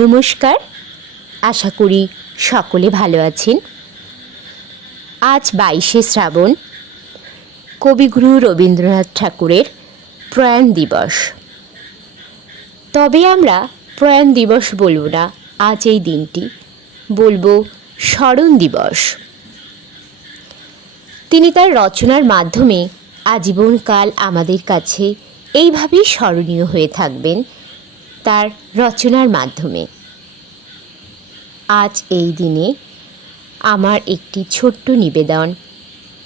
নমস্কার, আশা করি সকলে ভালো আছেন। আজ 22শে শ্রাবণ, কবিগুরু রবীন্দ্রনাথ ঠাকুরের প্রয়াণ দিবস। তবে আমরা প্রয়াণ দিবস বলবো না, আজ এই দিনটি বলবো স্মরণ দিবস। তিনি তার রচনার মাধ্যমে আজীবনকাল আমাদের কাছে এইভাবেই স্মরণীয় হয়ে থাকবেন, তার রচনার মাধ্যমে। আজ এই দিনে আমার একটি ছোট্ট নিবেদন,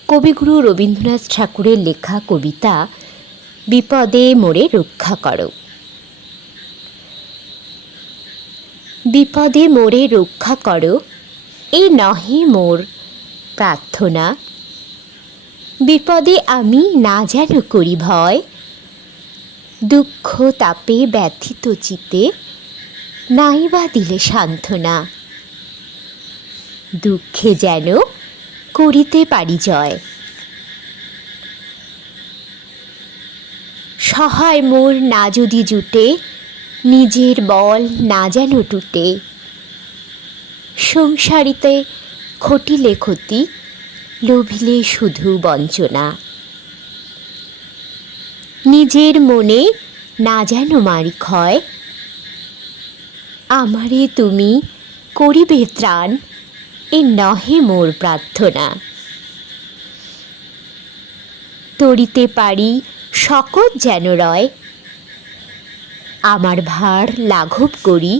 কবিগুরু রবীন্দ্রনাথ ঠাকুরের লেখা কবিতা বিপদে মোরে রক্ষা করো। বিপদে মোরে রক্ষা করো, এই নহে মোর প্রার্থনা। বিপদে আমি না যেন করি ভয়, দুঃখ তাপে ব্যথিত চিতে নাই বা দিলে সান্ত্বনা। দুঃখে যেন করিতে পারি জয়, সহায় মোর না যদি জুটে, নিজের বল না যেন টুটে। সংসারিতে ঘটিলে ক্ষতি, লোভিলে শুধু বঞ্চনা। নিজের মনে না যেন মারি ক্ষয়, আমারে তুমি করিবে ত্রাণ, এ নহে মোর প্রার্থনা। তরিতে পারি শকত যেন রয়, আমার ভার লাঘব করি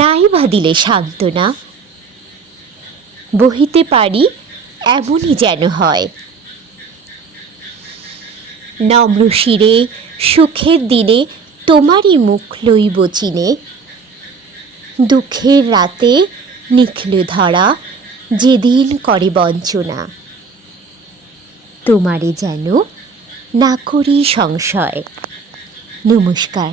নাই বা দিলে সান্ত্বনা। বহিতে পারি এমনই যেন হয়, নম্র শিরে সুখের দিনে তোমারই মুখ লইব চিনে। দুঃখের রাতে নিখলে ধরা, যেদিন করে বঞ্চনা। তোমারে যেন না করি সংশয়। নমস্কার।